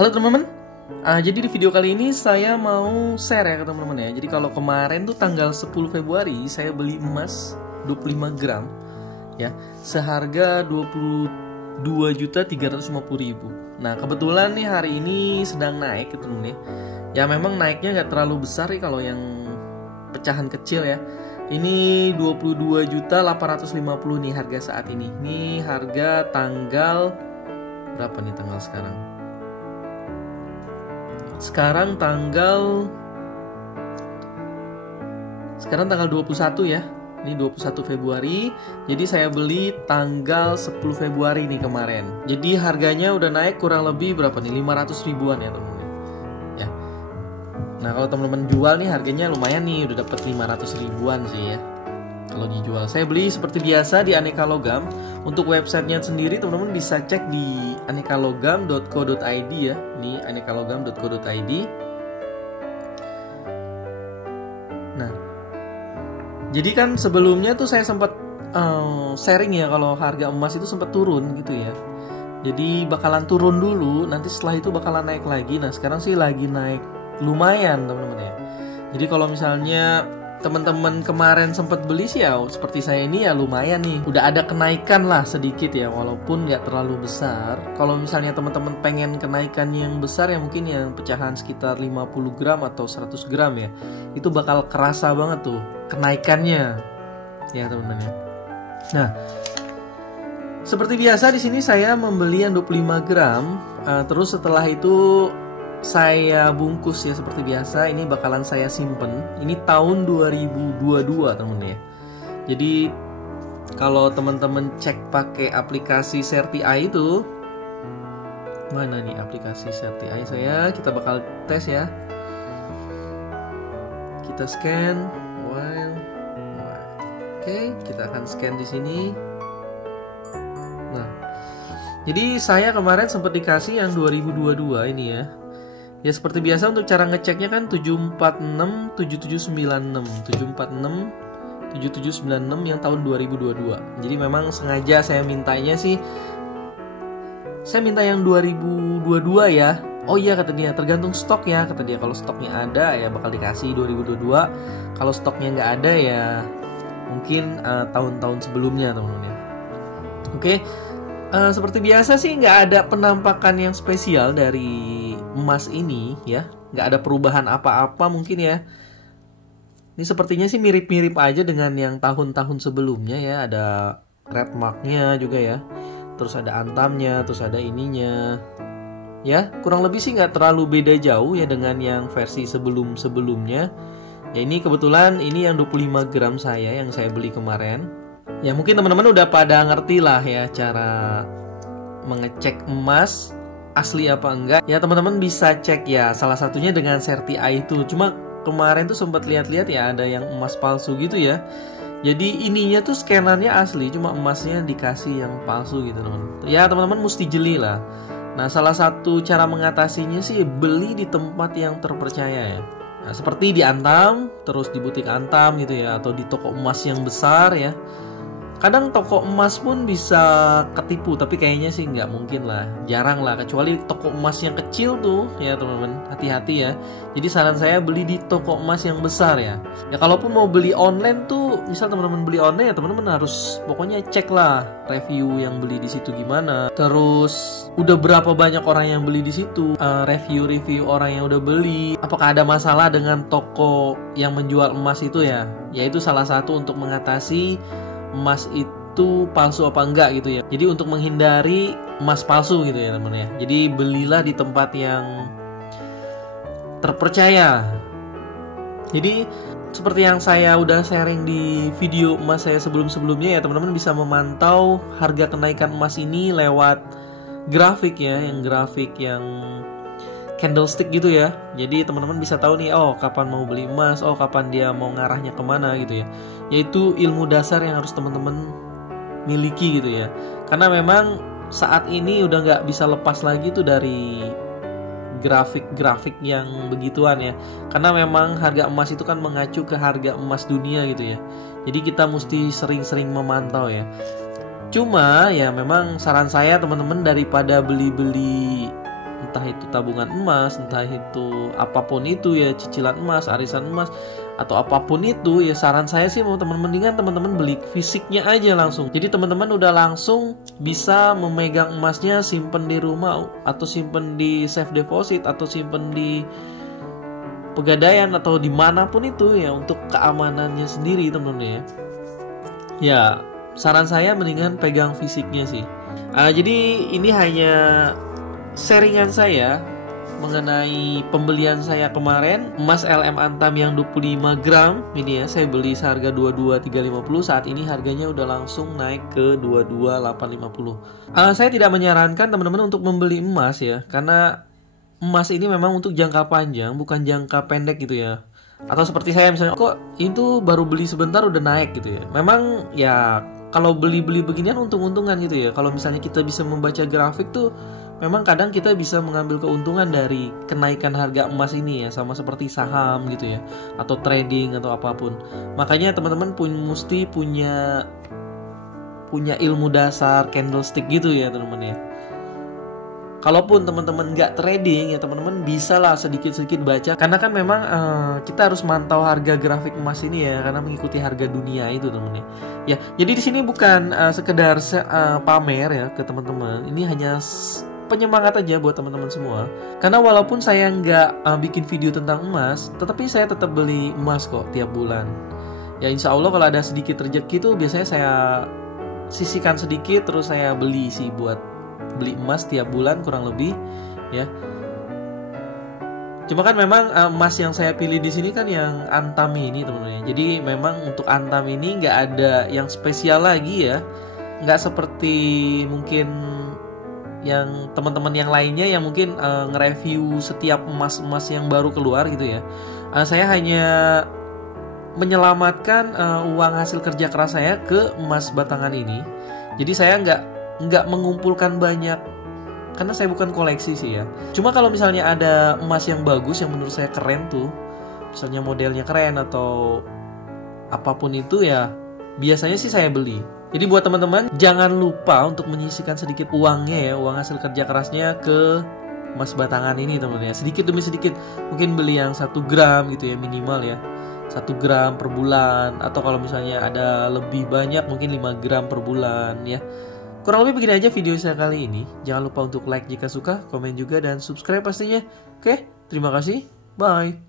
Halo teman-teman, jadi di video kali ini saya mau share ya ke teman-teman ya. Jadi kalau kemarin tuh tanggal 10 Februari saya beli emas 25 gram ya, seharga 22.350.000. Nah kebetulan nih hari ini sedang naik gitu teman-teman ya. Ya memang naiknya nggak terlalu besar nih kalau yang pecahan kecil ya. Ini 22.850 nih harga saat ini. Ini harga tanggal berapa nih tanggal sekarang? Sekarang tanggal 21 ya. Ini 21 Februari. Jadi saya beli tanggal 10 Februari nih kemarin. Jadi harganya udah naik kurang lebih berapa nih? 500 ribuan ya teman-teman. Ya. Nah, kalau teman-teman jual nih harganya lumayan nih, udah dapat 500 ribuan sih ya. Kalau dijual, saya beli seperti biasa di Aneka Logam. Untuk websitenya sendiri teman-teman bisa cek di anekalogam.co.id ya. Ini anekalogam.co.id. Nah, jadi kan sebelumnya tuh saya sempat sharing ya kalau harga emas itu sempat turun gitu ya. Jadi bakalan turun dulu, nanti setelah itu bakalan naik lagi. Nah sekarang sih lagi naik lumayan teman-teman ya. Jadi kalau misalnya teman-teman kemarin sempat beli sih ya seperti saya ini ya lumayan nih, udah ada kenaikan lah sedikit ya, walaupun nggak terlalu besar. Kalau misalnya teman-teman pengen kenaikan yang besar ya mungkin yang pecahan sekitar 50 gram atau 100 gram ya, itu bakal kerasa banget tuh kenaikannya ya teman-teman ya. Nah seperti biasa di sini saya membeli yang 25 gram, terus setelah itu saya bungkus ya seperti biasa. Ini bakalan saya simpen. Ini tahun 2022 teman-teman ya. Jadi kalau teman-teman cek pakai aplikasi Certi.ai itu, mana nih aplikasi Certi.ai saya? Kita bakal tes ya. Kita scan. Oke, kita akan scan di sini. Nah, jadi saya kemarin sempat dikasih yang 2022 ini ya. Ya seperti biasa untuk cara ngeceknya kan 746 7796 746 7796 yang tahun 2022. Jadi memang sengaja saya mintanya sih, saya minta yang 2022 ya. Oh iya kata dia, tergantung stok ya kata dia. Kalau stoknya ada ya bakal dikasih 2022. Kalau stoknya nggak ada ya mungkin tahun-tahun sebelumnya teman-teman ya. Oke. Seperti biasa sih nggak ada penampakan yang spesial dari emas ini ya, nggak ada perubahan apa-apa mungkin ya. Ini sepertinya sih mirip-mirip aja dengan yang tahun-tahun sebelumnya ya. Ada red marknya juga ya, terus ada antamnya, terus ada ininya ya. Kurang lebih sih nggak terlalu beda jauh ya dengan yang versi sebelum-sebelumnya ya. Ini kebetulan ini yang 25 gram saya yang saya beli kemarin. Ya mungkin teman-teman udah pada ngerti lah ya cara mengecek emas asli apa enggak. Ya teman-teman bisa cek ya, salah satunya dengan Certi.ai itu. Cuma kemarin tuh sempat lihat-lihat ya ada yang emas palsu gitu ya. Jadi ininya tuh scanannya asli, cuma emasnya dikasih yang palsu gitu teman-teman. Ya teman-teman mesti jeli lah. Nah salah satu cara mengatasinya sih beli di tempat yang terpercaya ya. Nah, seperti di Antam, terus di butik Antam gitu ya, atau di toko emas yang besar ya. Kadang toko emas pun bisa ketipu, tapi kayaknya sih nggak mungkin lah, jarang lah, kecuali toko emas yang kecil tuh ya teman-teman, hati-hati ya. Jadi saran saya beli di toko emas yang besar ya. Ya kalaupun mau beli online tuh, misal teman-teman beli online ya teman-teman harus pokoknya cek lah review yang beli di situ gimana. Terus udah berapa banyak orang yang beli di situ, review orang yang udah beli, apakah ada masalah dengan toko yang menjual emas itu ya. Ya itu salah satu untuk mengatasi emas itu palsu apa enggak gitu ya. Jadi untuk menghindari emas palsu gitu ya teman-teman ya. Jadi belilah di tempat yang terpercaya. Jadi seperti yang saya udah sharing di video emas saya sebelum-sebelumnya ya, teman-teman bisa memantau harga kenaikan emas ini lewat grafik ya, yang grafik yang candlestick gitu ya. Jadi teman-teman bisa tahu nih, oh kapan mau beli emas, oh kapan dia mau ngarahnya kemana gitu ya. Yaitu ilmu dasar yang harus teman-teman miliki gitu ya. Karena memang saat ini udah nggak bisa lepas lagi tuh dari grafik-grafik yang begituan ya. Karena memang harga emas itu kan mengacu ke harga emas dunia gitu ya. Jadi kita mesti sering-sering memantau ya. Cuma ya memang saran saya teman-teman, daripada beli-beli entah itu tabungan emas, entah itu apapun itu ya, cicilan emas, arisan emas, atau apapun itu ya, saran saya sih mau mendingan teman-teman beli fisiknya aja langsung. Jadi teman-teman udah langsung bisa memegang emasnya, simpen di rumah atau simpen di safe deposit atau simpen di Pegadaian atau dimanapun itu ya, untuk keamanannya sendiri teman-teman ya. Ya saran saya mendingan pegang fisiknya sih. Jadi ini hanya sharingan saya mengenai pembelian saya kemarin emas LM Antam yang 25 gram ini ya. Saya beli seharga 22.350, saat ini harganya udah langsung naik ke 22.850. Saya tidak menyarankan teman-teman untuk membeli emas ya, karena emas ini memang untuk jangka panjang, bukan jangka pendek gitu ya. Atau seperti saya misalnya, kok itu baru beli sebentar udah naik gitu ya. Memang ya kalau beli-beli beginian untung-untungan gitu ya. Kalau misalnya kita bisa membaca grafik tuh, memang kadang kita bisa mengambil keuntungan dari kenaikan harga emas ini ya, sama seperti saham gitu ya, atau trading atau apapun. Makanya teman-teman mesti punya ilmu dasar candlestick gitu ya teman-teman ya. Kalaupun teman-teman nggak trading ya, teman-teman bisa lah sedikit-sedikit baca, karena kan memang kita harus mantau harga grafik emas ini ya, karena mengikuti harga dunia itu teman-teman ya. Jadi di sini bukan sekedar pamer ya ke teman-teman, ini hanya penyemangat aja buat teman-teman semua. Karena walaupun saya nggak bikin video tentang emas, tetapi saya tetap beli emas kok tiap bulan. Ya insya Allah kalau ada sedikit rezeki tuh biasanya saya sisihkan sedikit, terus saya beli sih buat beli emas tiap bulan kurang lebih ya. Cuma kan memang emas yang saya pilih di sini kan yang Antam ini teman-teman. Jadi memang untuk Antam ini nggak ada yang spesial lagi ya, nggak seperti mungkin yang teman-teman yang lainnya yang mungkin nge-review setiap emas-emas yang baru keluar gitu ya. Saya hanya menyelamatkan uang hasil kerja keras saya ke emas batangan ini. Jadi saya nggak mengumpulkan banyak, karena saya bukan koleksi sih ya. Cuma kalau misalnya ada emas yang bagus yang menurut saya keren tuh, misalnya modelnya keren atau apapun itu ya, biasanya sih saya beli. Jadi buat teman-teman jangan lupa untuk menyisihkan sedikit uangnya ya, uang hasil kerja kerasnya ke emas batangan ini teman-teman ya. Sedikit demi sedikit, mungkin beli yang 1 gram gitu ya minimal ya, 1 gram per bulan, atau kalau misalnya ada lebih banyak mungkin 5 gram per bulan ya. Kurang lebih begini aja video saya kali ini. Jangan lupa untuk like jika suka, komen juga, dan subscribe pastinya. Oke, terima kasih. Bye.